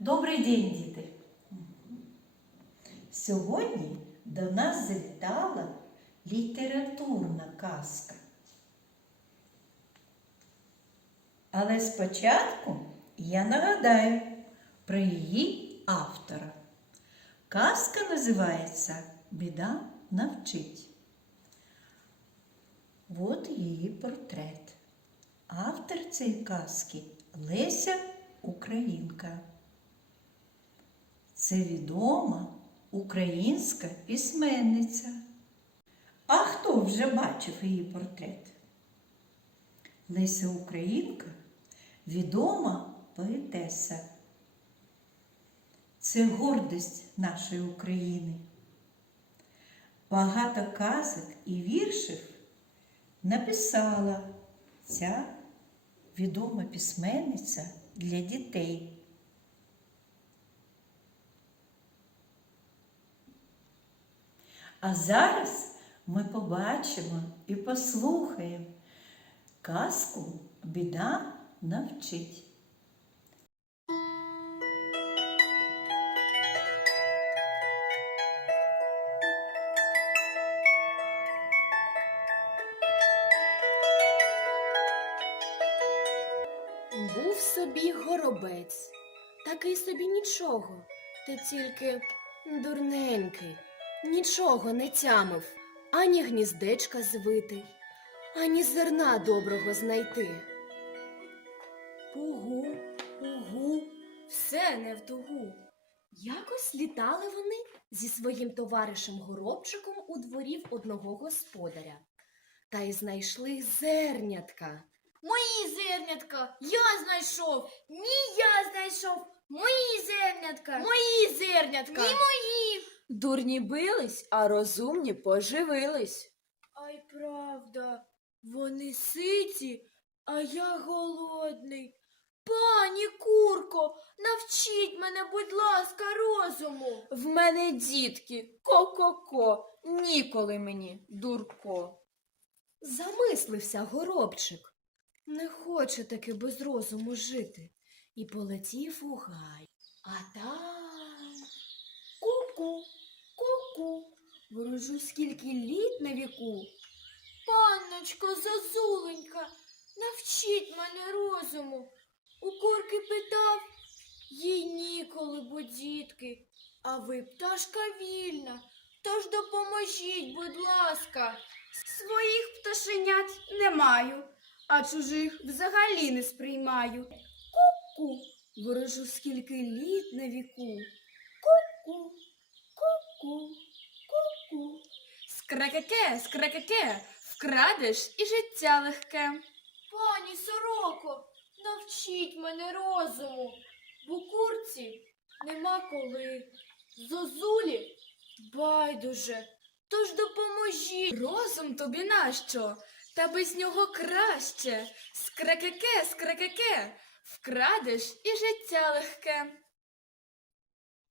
Добрий день, діти! Сьогодні до нас завітала літературна казка. Але спочатку я нагадаю про її автора. Казка називається Біда навчить. От її портрет. Автор цієї казки Леся Українка. Це відома українська письменниця. А хто вже бачив її портрет? Леся Українка відома поетеса. Це гордість нашої України. Багато казок і віршів написала ця відома письменниця для дітей. А зараз ми побачимо і послухаємо. Казку Біда навчить. Був собі горобець, такий собі нічого, ти тільки дурненький, нічого не тямив, ані гніздечка звити, ані зерна доброго знайти. Пугу, пугу, все не в тугу. Якось літали вони зі своїм товаришем горобчиком у дворі в одного господаря. Та й знайшли зернятка. Мої зернятка, я знайшов. Ні, я знайшов. Мої зернятка. Мої зернятка. Ні, мої. Дурні бились, а розумні поживились. Ай, правда, вони ситі, а я голодний. Пані курко, навчіть мене, будь ласка, розуму. В мене дітки, ко-ко-ко, ніколи мені, дурко. Замислився горобчик. Не хоче таки без розуму жити. І полетів у гай. А там ку-ку, ку-ку. Ворожу скільки літ на віку. Панночко зозуленька, навчіть мене розуму. У курки питав, їй ніколи, бо дітки, а ви пташка вільна, тож допоможіть, будь ласка. Своїх пташенят не маю, а чужих взагалі не сприймаю. Ку-ку, Ворожу скільки літ на віку. ку, ку-ку, ку-ку. Скракаке, скракаке, вкрадеш і життя легке. Пані сороко, навчіть мене розуму, бо курці нема коли. Зозулі байдуже, тож допоможіть. Розум тобі нащо? Та без нього краще. Скракаке, скракаке, вкрадеш і життя легке.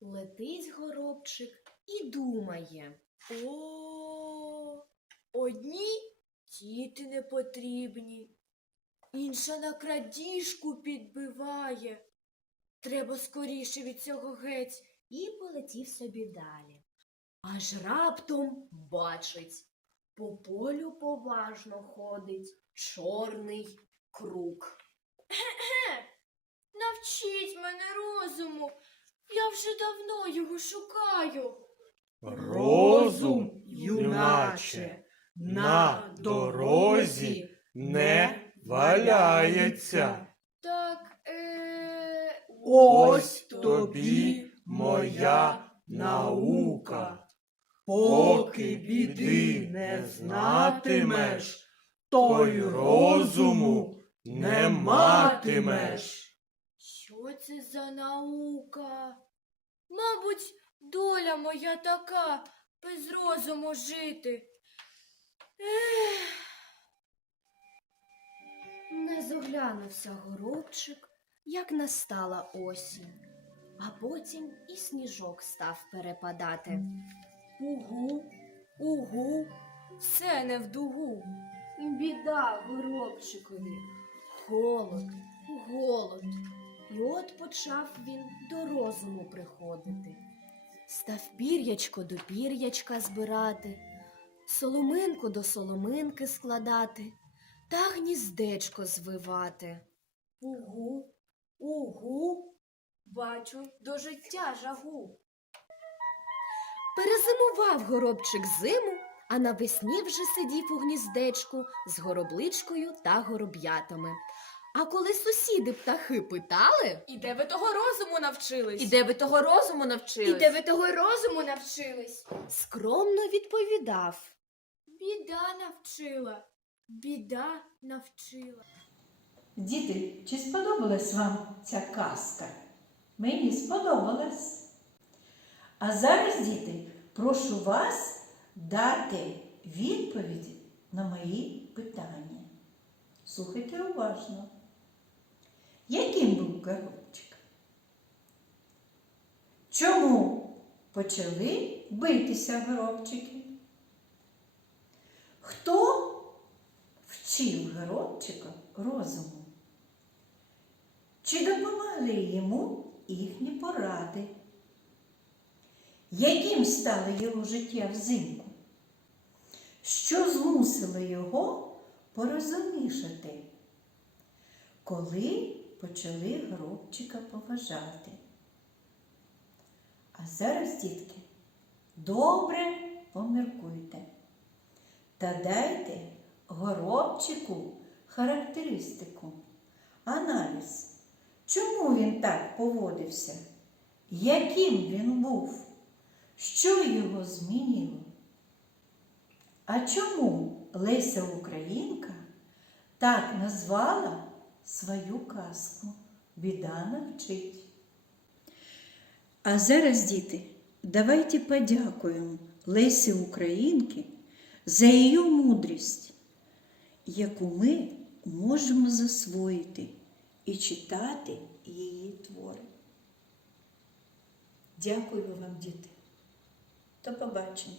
Летить горобчик і думає. О, одні діти не потрібні, інша на крадіжку підбиває. Треба скоріше від цього геть. і полетів собі далі. Аж раптом бачить, по полю поважно ходить чорний круг. Навчіть мене розуму, я вже давно його шукаю. Розум, юначе, на дорозі не валяється. Так, е... Ось тобі моя наука. Поки біди не знатимеш, то й розуму не матимеш. Що це за наука? Мабуть, доля моя така, без розуму жити. Ех. Не зоглянувся горобчик, як настала осінь, а потім і сніжок став перепадати. Угу, угу, все не в дугу. Біда горобчикові. Холод, голод, І от почав він до розуму приходити. Став пір'ячко до пір'ячка збирати, соломинку до соломинки складати та гніздечко звивати. Угу, угу, бачу до життя жагу. Перезимував горобчик зиму, а навесні вже сидів у гніздечку з горобличкою та гороб'ятами. А коли сусіди птахи питали, І де ви того розуму навчились? і де ви того розуму навчились? І де ви того розуму навчились? скромно відповідав. Біда навчила. Біда навчила. Діти, чи сподобалась вам ця казка? Мені сподобалась. А зараз, діти, прошу вас дати відповідь на мої питання. Слухайте уважно. Яким був коробчик? Чому почали битися горобчики? Хто вчив горобчика розуму? Чи допомогли йому їхні поради? Яким стало його життя взимку? Що змусило його порозумішати? Коли почали горобчика поважати? А зараз, дітки, добре поміркуйте та дайте горобчику характеристику, аналіз. Чому він так поводився? Яким він був? Що його змінило? А чому Леся Українка так назвала свою казку Біда навчить? А зараз, діти, давайте подякуємо Лесі Українки за її мудрість, яку ми можемо засвоїти і читати її твори. Дякую вам, діти. До побачення.